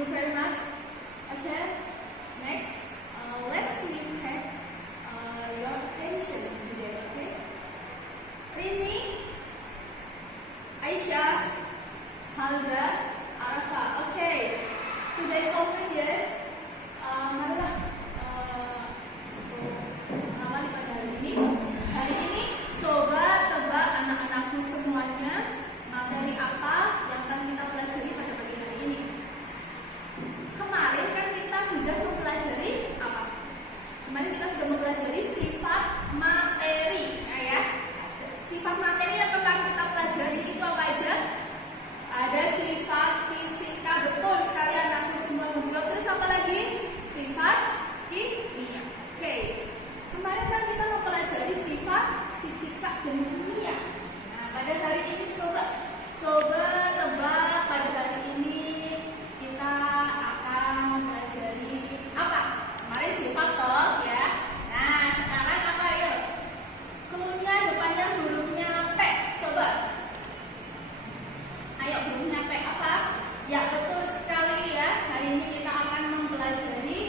you very much. Okay, next, let's me take your attention today. Okay, Rini, Aisyah, Halda, Arafa. Okay, today focus yes. Marilah mengamali pada hari ini. Hari ini coba tebak anak-anakku semuanya materi apa yang akan kita pelajari pada pagi hari ini. Kemarin kan kita sudah mempelajari apa? Kemarin kita sudah mempelajari sifat materi, ya. Sifat materi yang akan kita pelajari itu apa aja? Ada sifat fisika, betul sekali anakku semua menjawab. Terus apa lagi? Sifat kimia. Oke. Kemarin kan kita mempelajari sifat fisika dan kimia. Nah, pada hari ini coba tebak pada hari ini kita akan mempelajari apa? Kemarin sifat toh ya. Nah, sekarang apa ya? Cluenya depannya hurufnya P. Coba. Ayo hurufnya P apa? Ya, betul sekali ya. Hari ini kita akan mempelajari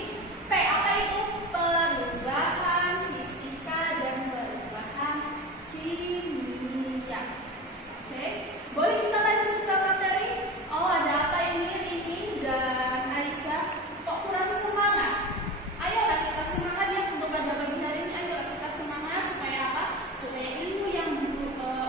P. Apa itu? Perubahan fisika dan perubahan kimia. Oke, boleh kita lanjut ke materi? Oh, ada apa ini Rini dan Aisyah? Kok kurang semangat? Ayolah kita semangat ya untuk pada pagi hari ini. Ayolah kita semangat supaya apa? Supaya ilmu yang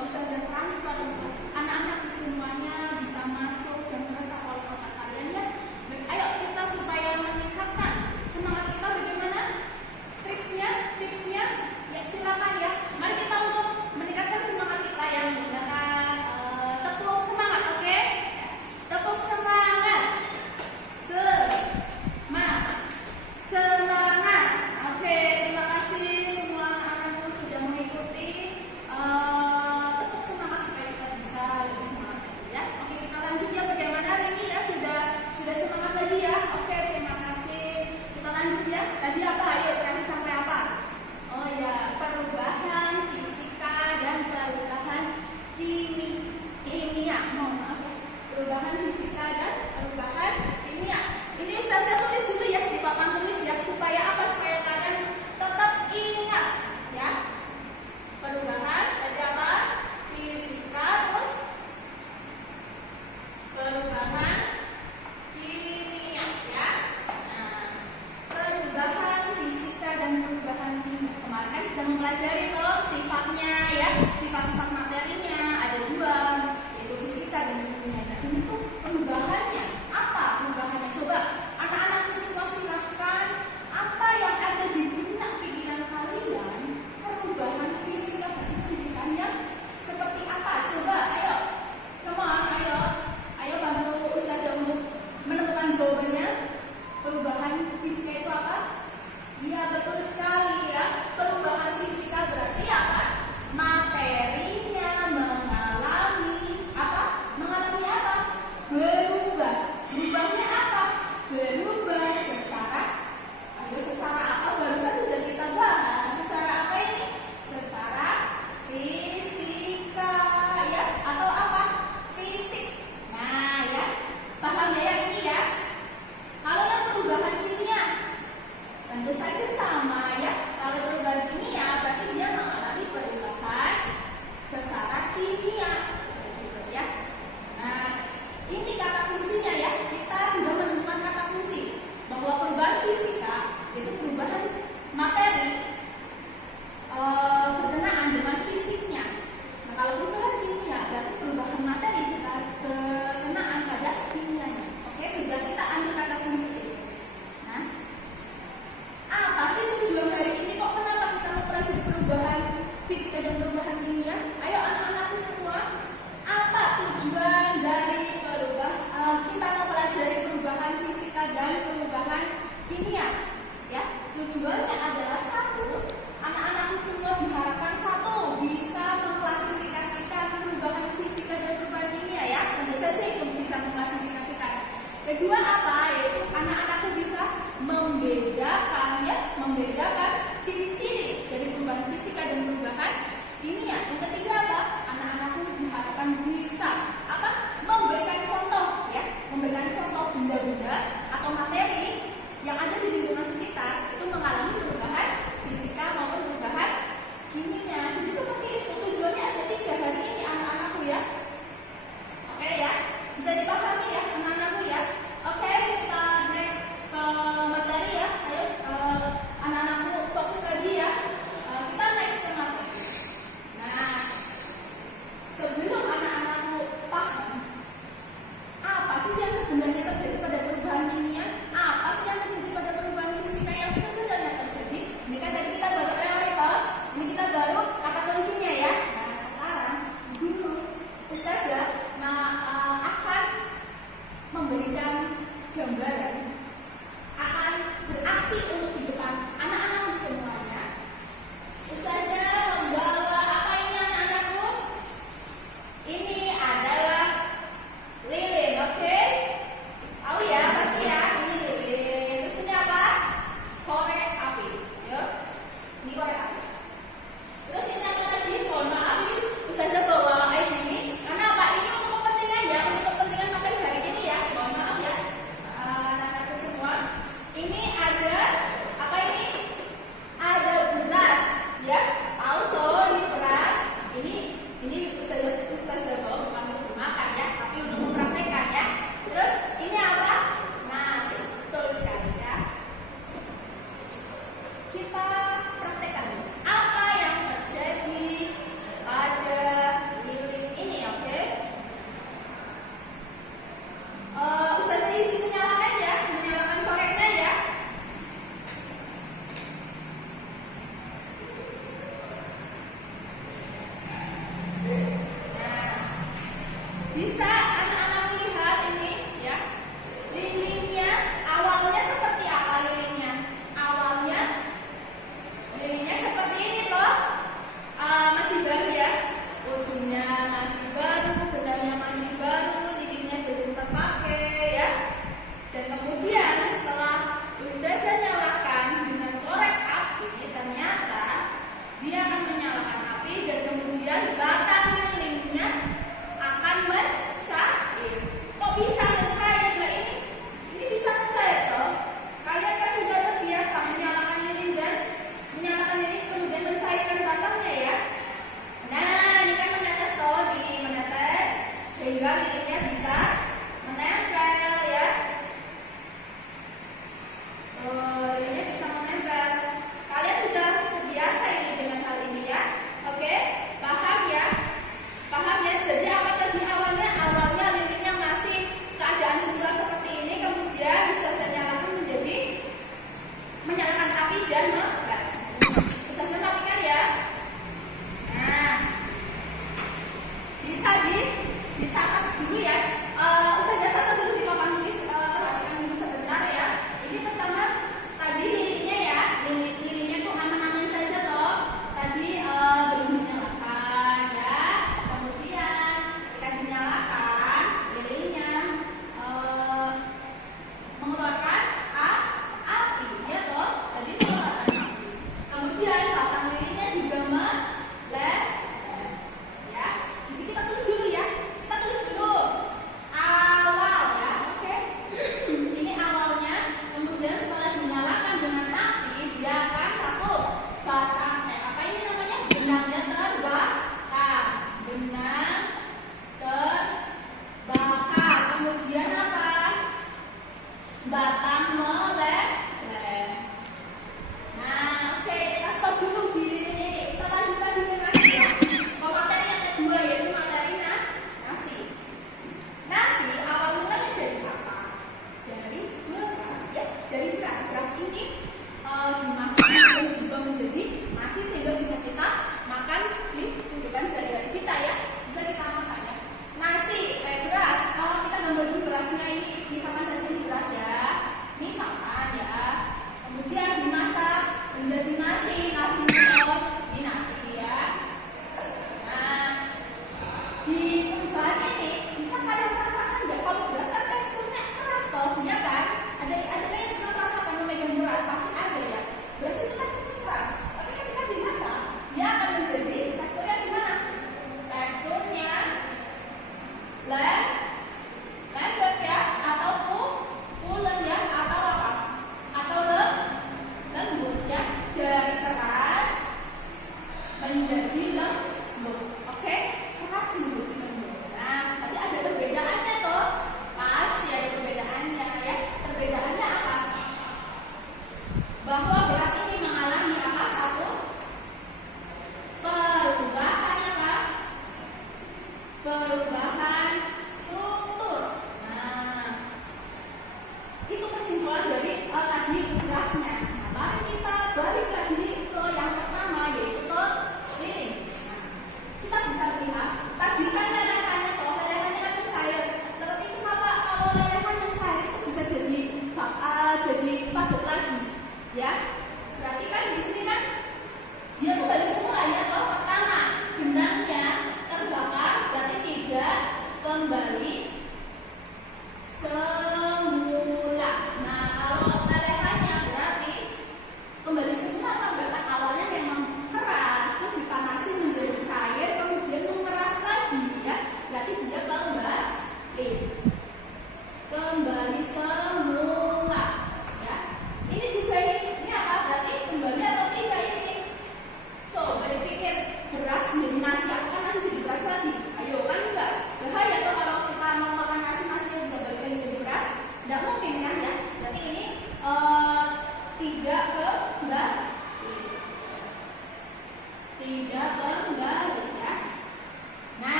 Ustazah transfer untuk anak-anak semuanya bisa masuk dan terasa oleh otak kalian ya. Baik, ayo kita supaya meningkatkan semangat kita bagaimana? Tipsnya, ya silakan ya. Mari kita untuk meningkatkan semangat kita yang menggunakan tepuk semangat, oke? Tepuk semangat. Semangat. Oke, terima kasih semua anak-anakku sudah mengikuti tepuk semangat supaya kita bisa lebih semangat ya. Oke, kita lanjut ya. Bagaimana Rini ya? Sudah semangat lagi ya? Oke, terima kasih. Kita lanjut ya. Tadi apa? Ayo tadi sampai apa? Oh ya, perubahan fisika dan perubahan kimia. Mohon maaf ya. Perubahan fisika dan perubahan kimia. Ini Ustazah tulis dulu ya di papan tulis ya, supaya apa? Supaya kalian tetap ingat ya. Perubahan ada apa? Fisika, terus perubahan kimia ya. Nah, perubahan fisika dan perubahan kimia. Kemarin kan sudah mempelajari tuh sifatnya ya, sifat-sifat materinya ada dua, yaitu fisika dan kimia. Nah, ini tuh perubahannya. Apa perubahannya? Coba anak-anakku semua silahkan, apa yang ada di benak pikiran kalian? Perubahan fisika dan kimia seperti apa? Coba, ayo, come on, ayo bantu Ustazah untuk menemukan jawabannya. Perubahan fisika itu apa? Iya, betul sekali ya. Perubahan fisika berarti apa? Materinya mengalami apa? Mengalami apa? Berubah. Berubahnya apa? Berubah secara apa? Barusan sudah kita bahas. Secara apa ini? Secara fisika ya, atau apa? Fisik. Nah ya, paham ya yang ini ya? Kalau yang perubahan kimia, tentu saja sama ya. Kalau perubahan kimia berarti dia mengalami perubahan secara kimia, gitu ya. Nah, ini kata kuncinya ya. Kita sudah menemukan kata kunci bahwa perubahan fisika itu perubahan materi berkenaan dengan fisiknya. Nah, kalau perubahan kimia berarti perubahan materi berkenaan pada kimianya. Oke, sudah kita ambil kata kunci ini. Nah, apa sih tujuan hari ini? Kok kenapa kita mempelajari perubahan fisika dan perubahan kimia? Ayo anak-anakku semua, apa tujuan dari kita mempelajari perubahan fisika dan perubahan kimia? Ya, tujuannya adalah satu, anak-anakku semua diharapkan satu bisa mengklasifikasikan perubahan fisika dan perubahan kimia ya. Tentu saja itu bisa mengklasifikasikan. Kedua apa? Yaitu anak-anakku bisa membedakan ciri-ciri dari perubahan fisika dan perubahan kimia. Yang ketiga apa? Anak-anakku diharapkan bisa memberikan contoh ya, memberikan contoh benda-benda benda atau materi yang ada di lingkungan sekitar itu mengalami perubahan fisika maupun perubahan kimia. Jadi seperti itu, tujuannya ada 3 hari ini anak-anakku ya. Oke ya, bisa dipahami ya anak-anakku ya. Oke, kita next ke materi ya. Ayo anak-anakku fokus lagi ya. Kita next ke materi. Nah, sebelum anak-anakku paham apa sih yang sebenarnya terjadi pada perubahan kimia, apa sih yang terjadi pada perubahan fisika yang sebenarnya terjadi, ini kan tadi kita baru teori toh, ini kita baru kata kuncinya ya. Nah sekarang guru ustazah akan memberikan gambaran, akan beraksi untuk di depan anak-anak semuanya. Ustazah membawa apa ini anak-anakku? Ini adalah lilin, oke? Tahu ya pasti ya, ini lilin. Terus ini apa? Korek api. Yuk, ini korek api. Terus ini apa lagi? Mohon maaf, ustazah bawa kayak gini. Karena apa? Ini untuk kepentingan ya, untuk kepentingan materi hari ini ya. Mohon maaf ya, anak-anakku semua. Ini ada apa ini? Ada beras, ya. Tahu tuh ini beras. Ini ustazah bawa bukan untuk dimakan ya, tapi untuk mempraktekkan ya. Terus ini apa? Nasi, betul sekali ya. Kita praktekkan apa yang terjadi pada lilin ini, oke? Ustazah izin menyalakan ya, menyalakan koreknya ya. Bisa anak-anak melihat ini ya, lilinnya awalnya seperti apa lilinnya? Awalnya lilinnya seperti ini toh, masih baru ya, ujungnya masih baru, benangnya masih baru, lilinnya belum terpakai ya. Dan kemudian setelah ustazah nyalakan dengan korek api, ternyata dia akan menyalakan api dan kemudian batang lilinnya akan mencair. Kok bisa mencair mbak ini? Ini bisa mencair toh. Kalian kan sudah terbiasa menyalakan lilin dan menyalakan lilin kemudian mencairkan batangnya ya. Nah ini kan menetes toh, di menetes sehingga lilinnya bisa menempel ya. Lilinnya bisa menempel. Kalian sudah terbiasa ini dengan hal ini ya. Oke, paham ya? Paham ya? Jadi apa tadi awalnya? Awalnya lilinnya masih keadaan semula seperti ini, kemudian ustazah nyalakan menjadi menyalakan api dan membakar. Ustazah matikan ya. Nah, bisa dicatat dulu ya. Ustazah catat dulu di papan tulis, perhatikan dulu sebentar ya. Ini pertama tadi lilinnya ya, lilinnya tuh aman-aman saja toh. Tadi belum dinyalakan ya. Kemudian ketika dinyalakan lilinnya mengeluarkan api ya toh. Tadi mengeluarkan api. Kemudian batang lilinnya juga meleleh ya. Jadi kita tulis dulu ya. Kita tulis dulu awal ya. Oke. Ini awalnya. Kemudian setelah dinyalakan dengan api, dia akan satu batang apa ini namanya? Benangnya terbakar. Benang terbakar. Kemudian apa? Batang meleleh. Nah, oke, kita stop dulu di lilin ini. Kita lanjutkan di nasi ya. Materi yang kedua yaitu materi nasi. Nasi awal mulanya dari apa? Dari beras ya. Dari beras. Beras ini dimasak dan diubah menjadi nasi sehingga bisa kita makan di kehidupan sehari-hari kita ya. Bisa kita makan ya. Nasi, beras. Kalau kita gambar dulu berasnya ini, misalkan saja ini beras ya. Misal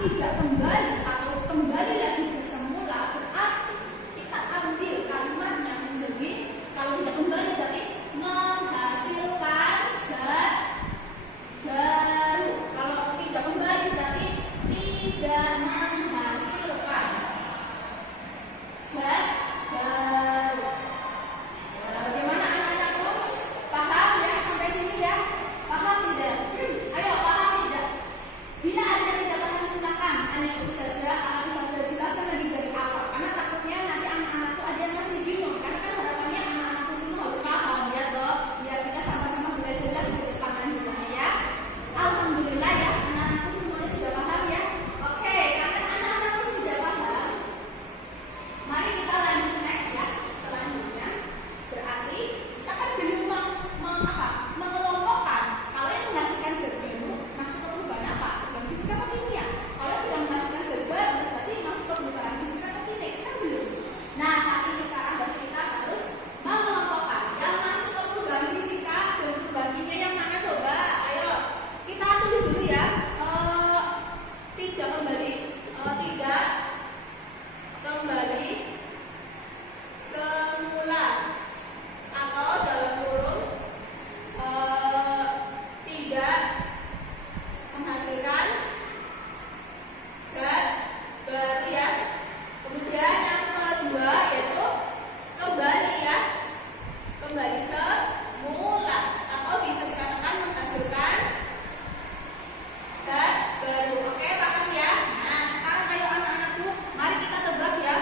tidak kembali atau kembali lagi ke semula, berarti kita ambil kalimatnya menjadi, kalau tidak kembali berarti menghasilkan zat baru. Kalau tidak kembali berarti tidak menghasilkan zat baru. Nah, bagaimana anak-anakku? Paham ya sampai sini ya? Paham tidak? Ayo, paham tidak? Bila ada yang tidak paham silakan tanya ke ustazah, ustazah jelaskan lagi dari awal. Karena takutnya nanti anak-anakku ada yang masih bingung. Karena kan harapannya anak-anakku semua harus paham ya toh. Biar kita sama-sama belajar lagi ke depan lanjutannya ya. Alhamdulillah ya, anak-anakku semuanya sudah paham ya. Oke, karena anak-anakku sudah paham, mari kita lanjut next ya. Selanjutnya berarti kita kan belum mengelompokkan kalau yang menghasilkan zat baru masuk ke perubahan apa? Perubahan fisika atau kimia? Kalau tidak menghasilkan zat baru berarti masuk ke perubahan fisika atau kimia? Kita belum. Nah, saat ini sekarang berarti kita harus mengelompokkan yang masuk ke perubahan fisika dan perubahan kimia yang mana coba? Ayo kita tulis dulu ya. Tidak kembali semula, atau dalam kurung tidak menghasilkan zat baru ya. Kemudian yang kedua yaitu kembali ya, kembali semula atau bisa dikatakan menghasilkan zat baru. Oke, paham ya? Nah, sekarang ayo anak-anakku, mari kita tebak ya.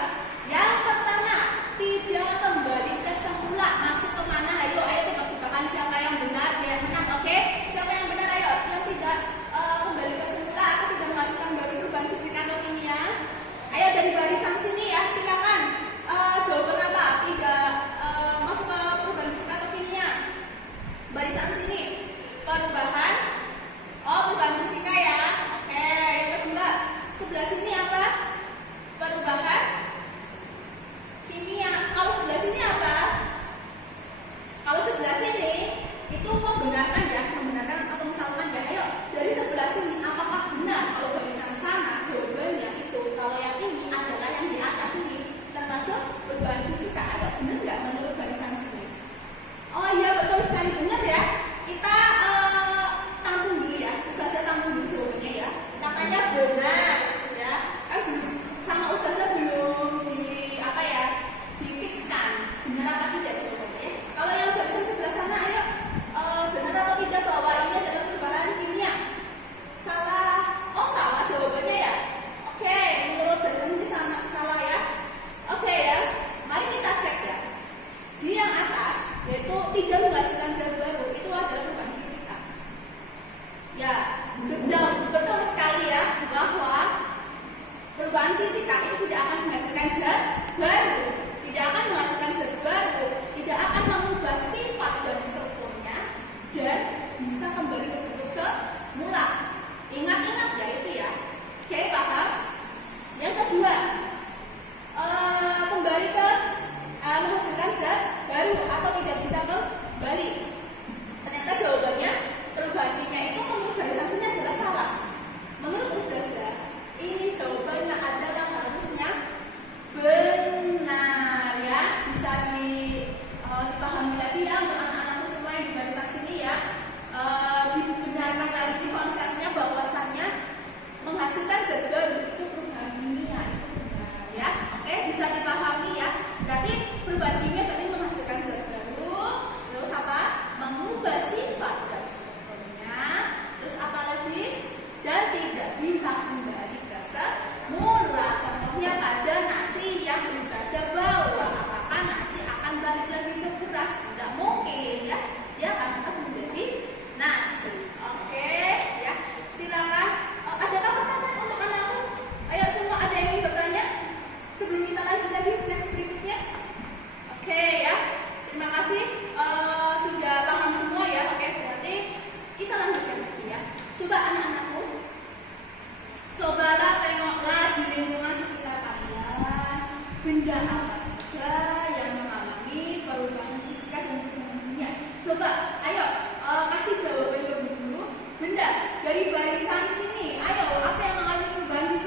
Yang pertama, tidak kembali ke semula. Masuk ke mana? Ayo tebak-tebakan siapa yang benar, dia menang. Oke, siapa yang benar? Ayo, yang tidak kembali ke semula atau tidak menghasilkan baru perubahan fisika atau kimia. Ayo dari barisan sini ya, silakan. Jawaban apa? Tidak masuk ke perubahan fisika atau kimia. Barisan sini, perubahan. Oh, perubahan fisika ya. Oke, yang kedua, sebelah sini apa? Perubahan kimia. Kalau sebelah sini apa? Kalau sebelah sini itu membenarkan ya, membenarkan atau misalkan ya. Ayo, dari sebelah sini apakah benar? Kalau barisan sana jawabannya itu, kalau yang ini adalah yang di atas ini termasuk perubahan fisika. Ada benar nggak menurut barisan sini? Oh iya, betul sekali, benar ya. Kita tampung dulu ya, ustazah tampung dulu jawabannya ya. Katanya benar ya. Kan sama ustazah belum difikskan benar apa tidak jawabannya. Kalau yang barisan sebelah sana, ayo benar atau tidak bahwa ini adalah perubahan kimia? Salah. Oh, salah jawabannya ya. Oke, menurut barisan ini salah ya. Oke ya, mari kita cek ya. Di yang atas yaitu tidak menghasilkan zat baru itu adalah perubahan fisika. Ya, betul sekali ya bahwa perubahan fisika itu tidak akan menghasilkan zat baru, tidak akan menghasilkan zat baru, tidak akan mengubah sifat dan strukturnya dan bisa kembali ke bentuk semula. Ingat-ingat ya itu ya. Oke, paham? Yang kedua, kembali ke menghasilkan zat baru atau tidak bisa kembali. Ternyata jawabannya perubahan kimia itu menurut barisan sini adalah salah. Menurut ustazah, ini jawabannya adalah harusnya benar ya. Bisa dipahami lagi ya untuk anak-anakku semua yang di barisan sini ya. Dibenarkan lagi konsepnya bahwasannya menghasilkan zat baru itu perubahan kimia itu benar ya. Oke, bisa dipahami ya. Berarti perubahan kimia berarti menghasilkan zat baru, terus apa? Mengubah sifat dan strukturnya, terus apa lagi? Dan tidak bisa kembali ke semula. Contohnya pada nasi yang ustazah bawa, apakah nasi akan balik lagi ke beras? Tidak mungkin ya. Dia akan tetap menjadi nasi. Oke ya. Silakan. Adakah pertanyaan untuk anakku? Ayo semua, ada yang ingin bertanya sebelum kita lanjut lagi ke next berikutnya? Oke ya. Terima kasih sudah paham semua ya. Oke, berarti kita lanjutkan lagi ya. Coba anak-anakku, cobalah tengoklah di lingkungan sekitar kalian, benda apa saja yang mengalami perubahan fisika dan kimia. Coba, ayo kasih jawaban dulu. Benda dari barisan sini, ayo apa yang mengalami perubahan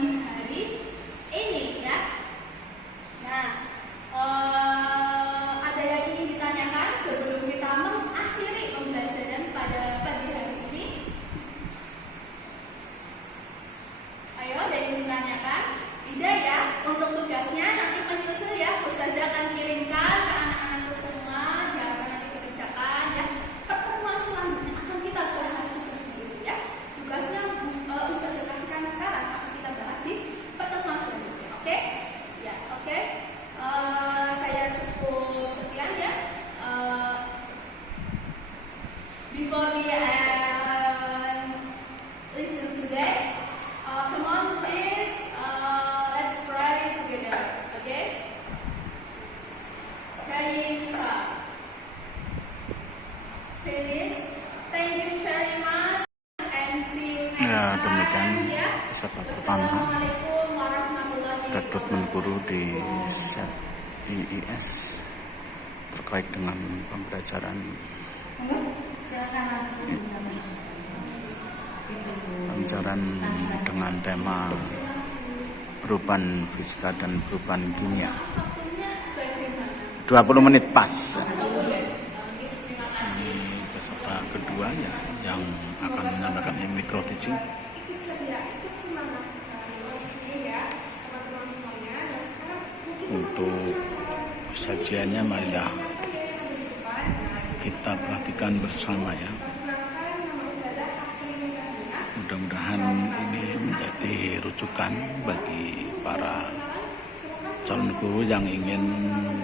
di hari ini ya. Nah, ada yang ingin ditanyakan sebelum kita mengakhiri pembelajaran pada pagi hari ini? Ayo, ada yang ditanyakan? Tidak ya, untuk tugasnya nanti menyusul ya, Ustazah akan kirimkan ke anak-anakku semua, diharapkan nanti dikerjakan ya. Pertemuan selanjutnya akan kita bahas tugas sendiri ya. Tugasnya Ustazah kasihkan sekarang, akan kita bahas di pertemuan selanjutnya, oke? Ya, oke. Saya cukup sekian ya. Before we listen today, come on please, let's pray together, okay? Praying start. Finish. Thank you very much and see you next Ya, time. demikian Ya. peserta pertama Assalamualaikum warahmatullahi rekrutmen guru di SET IIS terkait dengan pembelajaran dengan tema perubahan fisika dan perubahan kimia. 20 menit pas. Peserta kedua ya, yang akan menyampaikan micro teaching. Ikut ceria, ikut semangat ya, teman-teman semuanya. Dan sekarang mungkin Untuk sajiannya marilah kita perhatikan bersama ya. Mudah-mudahan ini menjadi rujukan bagi para calon guru yang ingin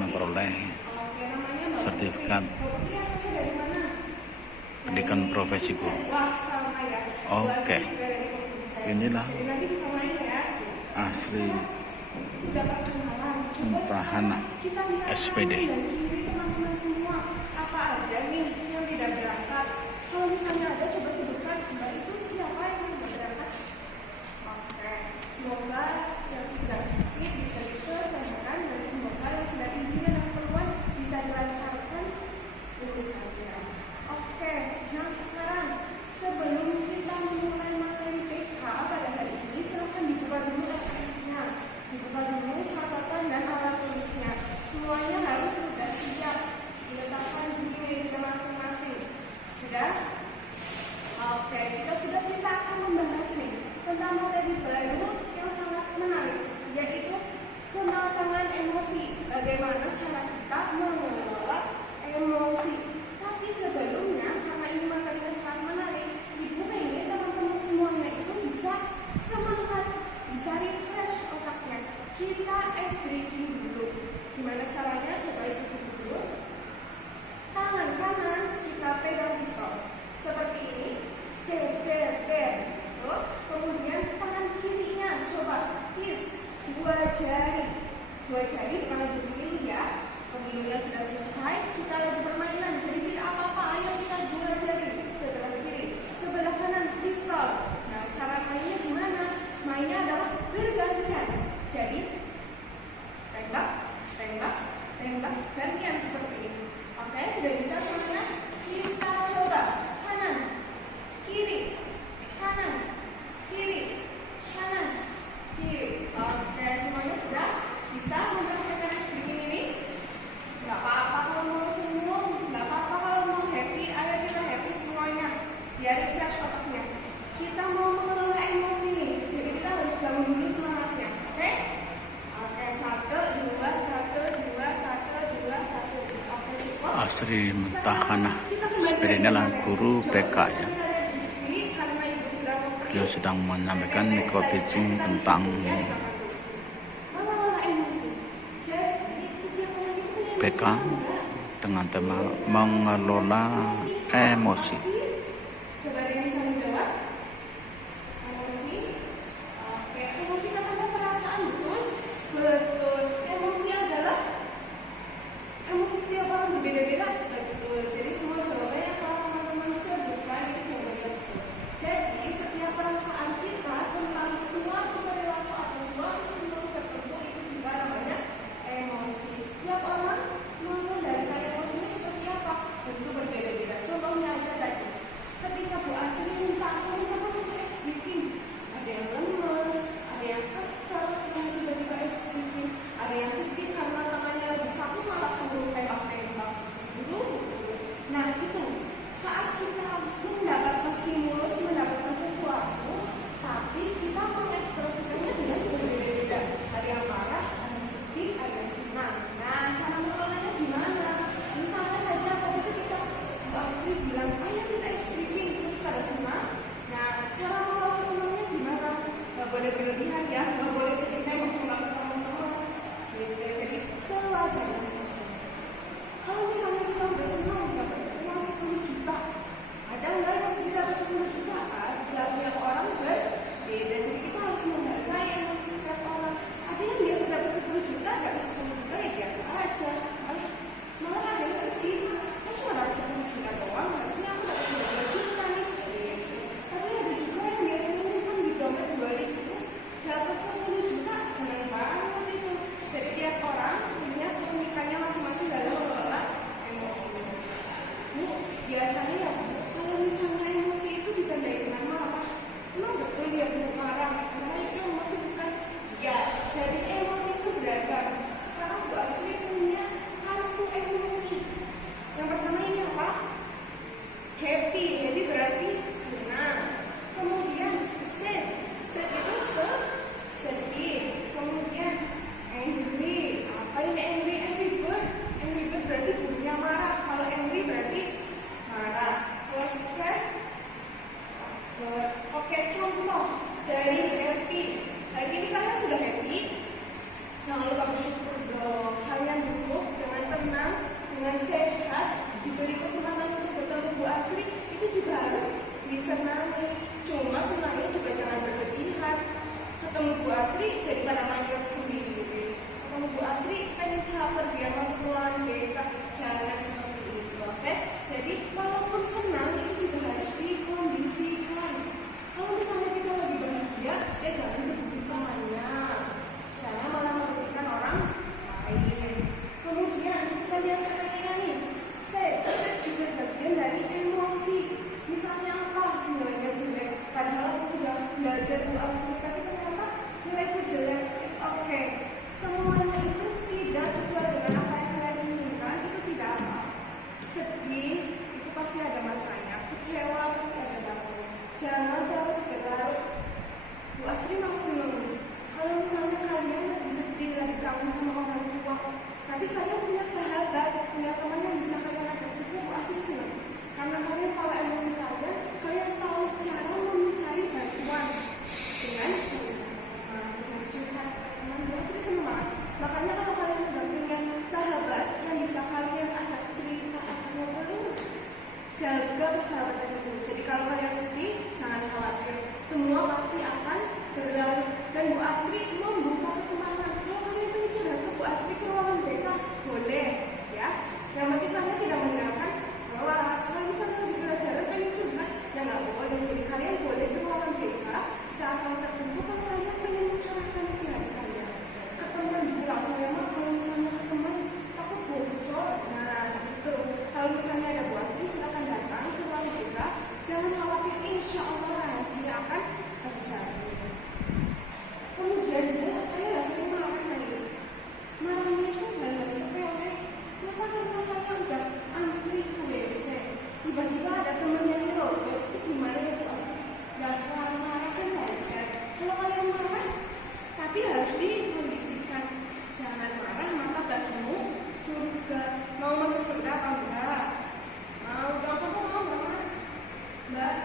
memperoleh sertifikat pendidikan profesi guru. Oke, inilah Asri Prahana SPD. teman-teman semua, apa aja nih yang tidak berangkat? Kalau misalnya ada, coba sebutkan Mbak itu siapa yang tidak berangkat? Oke, semoga yang sedang sakit bisa diselesaikan dan semoga yang sedang izin dan keluar bisa dilancarkan urusannya. Oke, nah sekarang sebelum kita memulai materi PK pada hari ini, silahkan dibuka dulu SKS-nya, dibuka dulu catatan dan alat tulisnya. Semuanya harus sudah siap diletakkan di meja masing-masing. Sudah? Oke, kita akan membahas nih tentang materi baru yang sangat menarik, yaitu kematangan emosi. Bagaimana cara kita mengelola emosi. Tapi sebelumnya, karena ini materinya sangat menarik, Ibu pengen teman-teman semuanya itu bisa semangat, bisa refresh otaknya. Kita ice breaking dulu. Gimana caranya? Coba Ibu dulu. Tangan kanan kita pegang pistol seperti ini, ber. Kemudian tangan kirinya coba dua jari kalau begini ya. Pemilunya sudah selesai, kita lagi permainan, jadi tidak apa-apa. Ayo kita dua jari, sebelah kiri, sebelah kanan pistol. Nah, cara mainnya gimana? Mainnya adalah bergantian. Jadi tembak, gantian seperti ini. Oke, sudah bisa semuanya? Kita coba kanan, kiri, kanan, kiri, kanan, kiri. Oke, semuanya sudah bisa mempraktekkan seperti ini? Gak apa-apa kalau mau senyum, gak apa-apa kalau mau happy. Ayo kita happy semuanya, biar refresh otaknya. Kita mau mengelola emosi nih, jadi kita harus bangun dulu semangatnya. Oke? Oke, 1, 2, 1, 2, 1, 2, 1. Oke, cukup. Asri Mentahana SPD adalah guru BK ya. Dia sedang menyampaikan micro teaching tentang BK dengan tema mengelola emosi. Coba ada yang bisa menjawab? Emosi. Oke, emosi kan ada perasaan, betul? Betul. Emosi adalah emosi setiap orang berbeda-beda, betul. Jadi semua jawabannya kalau teman-teman sebutkan itu jawabannya betul. Jadi setiap perasaan kita tentang suatu perilaku atau suatu simbol tertentu itu juga namanya emosi. Tiap orang mengendalikan emosinya seperti apa? Tentu berbeda-beda. Contohnya aja tadi. boleh berlebihan ya, nggak boleh cerita mempengaruhi teman-teman gitu. Jadi sewajarnya saja. Kalau misalnya kita udah senang dapat uang 10 juta, ada nggak yang masih dapat 10 juta? Ada, tiap orang berbeda. Jadi kita harus menghargai emosi setiap orang. Ada yang biasa dapat 10 juta, dapat 10 juta ya biasa aja. Malah ada yang sedih, cuma dapat 10 juta doang, harusnya aku dapat 12 juta nih. Tapi ada juga yang biasanya kan di dompet 2.000 dapat 10 juta, senang banget itu. Jadi tiap orang punya keunikannya masing-masing dalam mengelola emosi. Bu, biasanya ya Bu, kalau misalnya emosi itu ditandai dengan marah, emang betul dia punya marah? Karena itu emosi bukan? Ya, jadi emosi itu beragam. Sekarang Bu Asri punya kartu emosi. Yang pertama ini apa? Happy, jadi berarti senang. Kemudian sad, sad itu sedih. Kemudian angry, apa ini angry? Angry bird berarti bunyinya marah. Kalau angry berarti marah. Kalau sad, oke, contoh dari happy. Hari ini kalian sudah happy, jangan lupa bersyukur dong. Kalian duduk dengan tenang, dengan sehat, diberi kesempatan untuk bertemu Bu Asri, itu juga harus disenangi. Cuma senangnya juga jangan berlebihan. Ketemu Bu Asri jadi pada main sendiri. Ketemu Bu Asri pengen caper biar masuk ruangan BK, jangan seperti itu, oke? Jadi walaupun senang itu juga harus dikondisikan. Kalau misalnya kita lagi bahagia, ya jangan berlebihannya, jangan malah merugikan orang lain. Kemudian kita lihat pertanyaan nih, sad juga bagian dari emosi. Misalnya apa? Nilainya jelek, padahal aku udah belajar Bu Asri, tapi ternyata nilaiku jelek. It's okay. Semuanya itu tidak sesuai dengan apa yang kalian inginkan, itu tidak apa. Sedih itu pasti ada masanya, kecewa pasti ada masanya. Jangan terus berlarut. Bu Asri mau seneng. Kalau misalnya kalian lagi sedih, lagi kangen sama orang tua, tapi kalian punya sahabat, punya teman yang bisa kalian ajak cerita, Bu Asri seneng. Karena kalian tahu emosi kalian, kalian tahu cara mencari bantuan dengan curhat teman. Bu Asri seneng banget. Makanya kalau kalian udah punya sahabat yang bisa kalian ajak cerita, ajak ngobrol, jaga persahabatan itu. Jadi kalau kalian sedih, jangan khawatir, semua pasti akan berlalu. Dan Bu Asri membuka kesempatan. Kalau kalian itu curhat ke Bu Asri ke ruangan BK, boleh ya. Yang penting kalian tidak meninggalkan kelas. Kalau misalnya lagi belajar pengen curhat, ya nggak boleh. Jadi kalian boleh ke ruangan BK saat-saat tertentu kalau kalian pengen mencurahkan isi hati kalian. Ke teman bilang, saya mah kalau misalnya ke teman takut bocor. Nah gitu. Kalau misalnya ada Bu Asri, silakan datang ke ruangan BK. Jangan khawatir, insya Allah rahasia akan terjadi. Kemudian juga saya nggak sering marah nih. Marahnya itu hal-hal sepele. Masa karena saya udah antri ke WC, tiba-tiba ada temen yang nyerobot, itu gimana ya Bu Asri? Ya kalau marah kan wajar. Kalau kalian marah, tapi harus dikondisikan. Jangan marah, maka bagimu surga. Mau masuk surga apa enggak? Mau dong, kamu mau nggak Mas? Mbak,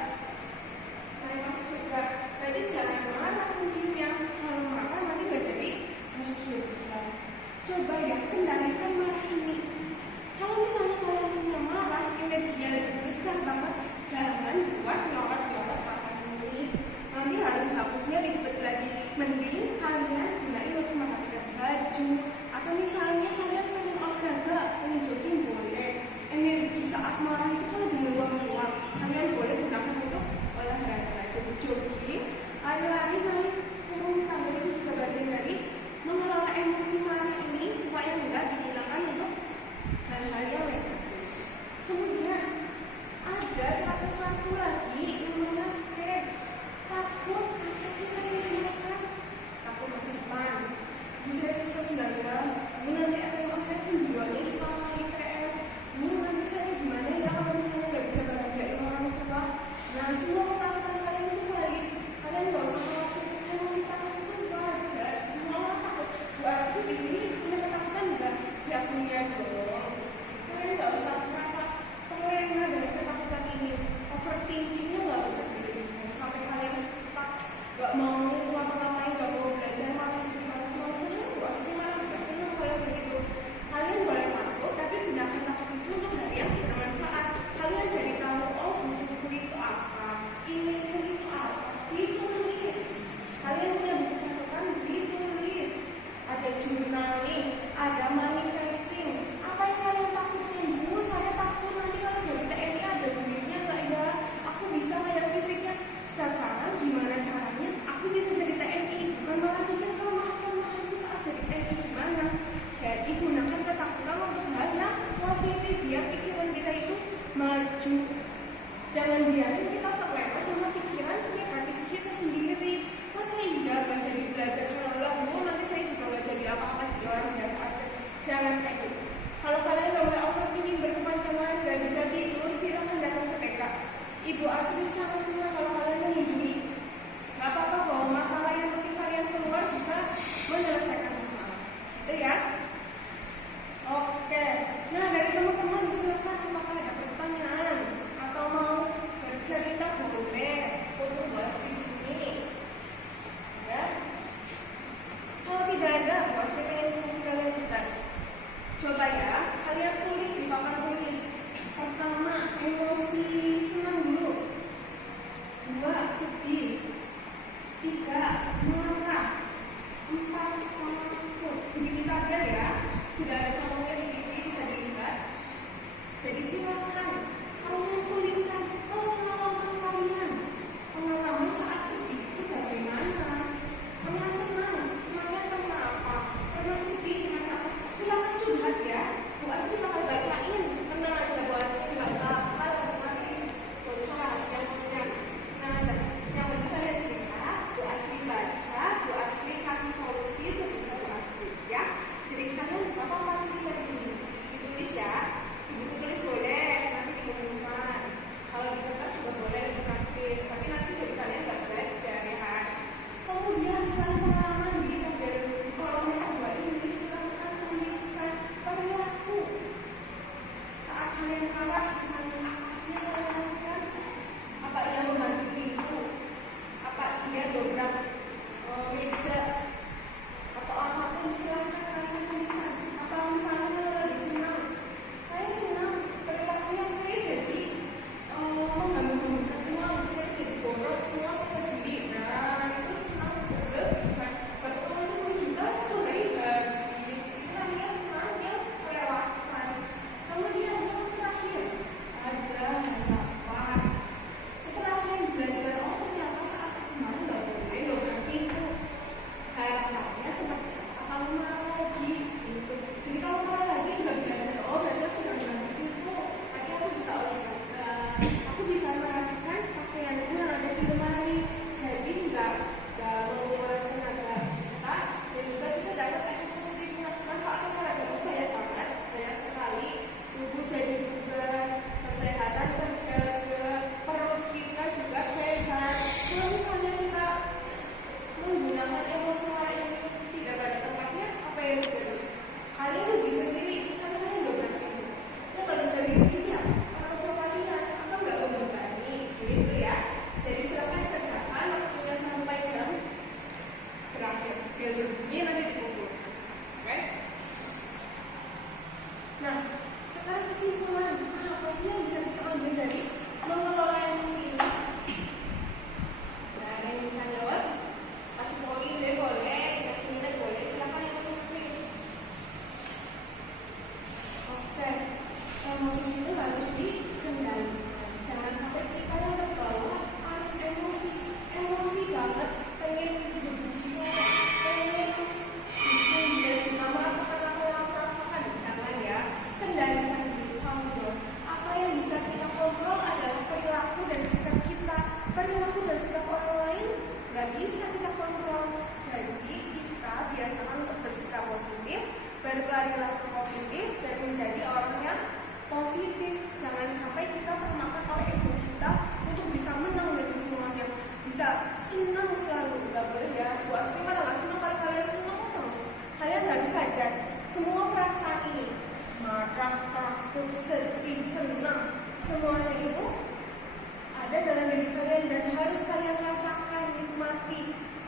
saya masuk surga. Berarti jangan marah kuncinya. Kalau marah nanti nggak jadi masuk surga. Coba ya kendalikan marah ini. Kalau misalnya kalian punya marah, energinya lebih besar banget, jangan buat nyolot-nyolot pakai nulis. Nanti harus hapusnya ribet lagi. Mending kalian gunain untuk merapikan baju. Atau misalnya kalian pengen olahraga, pengen jogging boleh. Energi saat marah itu kalau dibuang-buang, kalian boleh gunakan untuk olahraga. Jadi jogging, lari-lari, naik turun tangga itu juga bagian dari mengelola emosi marah ini supaya enggak digunakan untuk hal-hal yang negatif. Kemudian ada satu lagi namanya scared. Takut, apa sih kalian jelaskan?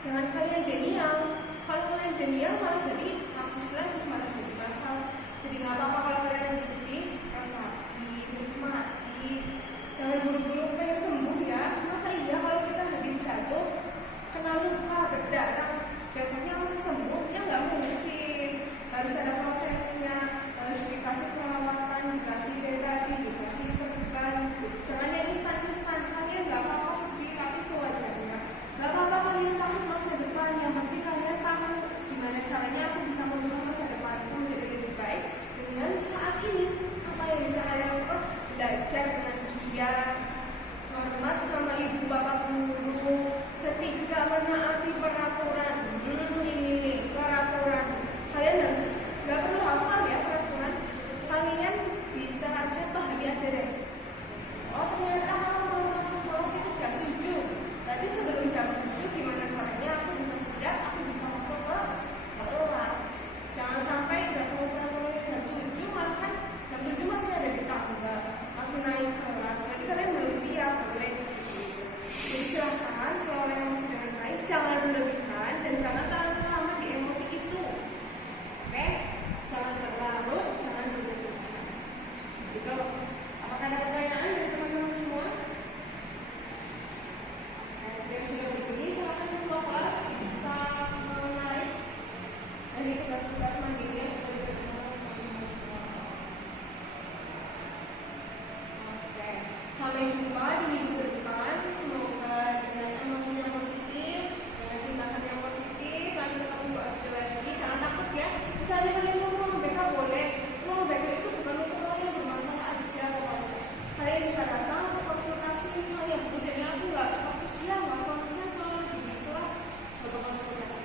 Jangan kalian genial. Kalau kalian genial malah jadi kasus lagi, malah jadi masalah. Jadi nggak apa-apa kalau kalian lagi sedih, rasain, nikmati. Jangan buru-buru pengen sembuh ya. Masa iya kalau kita habis jatuh, kena luka, berdarah, biasanya langsung sembuh? Ya nggak mungkin. Harus ada prosesnya, harus dikasih perawatan, dikasih terapi, dikasih perban. Jangan yang instan-instan. Kalian nggak apa-apa sedih, tapi sewajarnya. Nggak apa-apa kalian takut masa depan. Yang penting kalian tahu gimana caranya aku bisa membuat masa depanku menjadi lebih baik dengan saat ini. Apa yang bisa kalian lakukan? Belajar dengan giat, hormat sama ibu bapak guru, ketika menaati peraturan. Ini nih peraturan. Kalian harus nggak perlu hafal ya peraturan. Kalian bisa aja pahami aja deh. Oh ternyata kalau mau langsung kelas itu jam 7. Berarti sebelum jam 7 gimana caranya aku bisa siap, aku bisa masuk ke kelas. Jangan sampai udah mulai jam 7 malah kan jam 7 masih ada di tangga, masih naik kelas. Berarti kalian belum siap, boleh. Jadi silakan kalau yang masih dengan baik jangan berlebihan dan jangan terlalu lama di emosi itu. Oke? Jangan terlarut, jangan berlebihan. Gitu. Apakah ada pertanyaan dari teman-teman semua? Yang sudah begini, silakan ketua kelas bisa menarik dari tugas-tugas mandiri yang sudah diberikan oleh teman-teman semua. Oke, sampai jumpa di minggu depan. Semoga dengan emosi yang positif, dengan tindakan yang positif, nanti ketemu video lagi. Jangan takut ya. Misalnya kalian ngomong BK boleh. Ngomong BK itu bukan untuk orang yang bermasalah aja pokoknya. Kalian bisa datang ke konsultasi. Misalnya bu, jadi aku nggak fokus siang, nggak fokus siang kalau di kelas, coba konsultasi.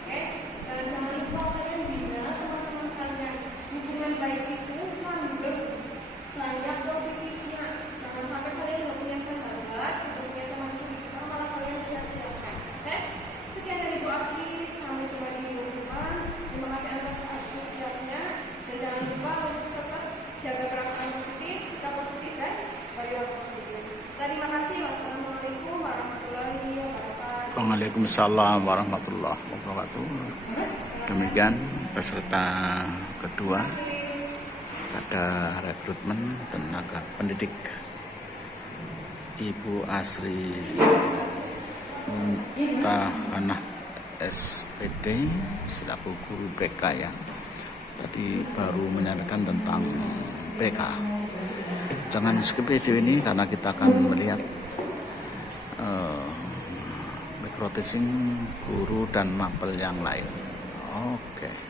Oke, dan jangan lupa kalian bina teman-teman kalian. Hubungan baik itu langgeng, banyak positifnya. Jangan sampai kalian nggak punya sahabat, nggak punya teman cerita, malah kalian sia-siakan. Oke, sekian dari Bu Asri. Sampai jumpa di minggu depan. Terima kasih atas antusiasnya dan jangan lupa untuk tetap jaga perasaan positif, sikap positif dan perilaku positif. Terima kasih. Wassalamualaikum warahmatullahi wabarakatuh. Waalaikumsalam warahmatullahi wabarakatuh. Demikian peserta kedua pada rekrutmen tenaga pendidik Ibu Asri Muntahanah SPD selaku guru BK ya. Tadi baru menyampaikan tentang BK. Jangan skip video ini karena kita akan melihat micro teaching guru dan mapel yang lain. Oke.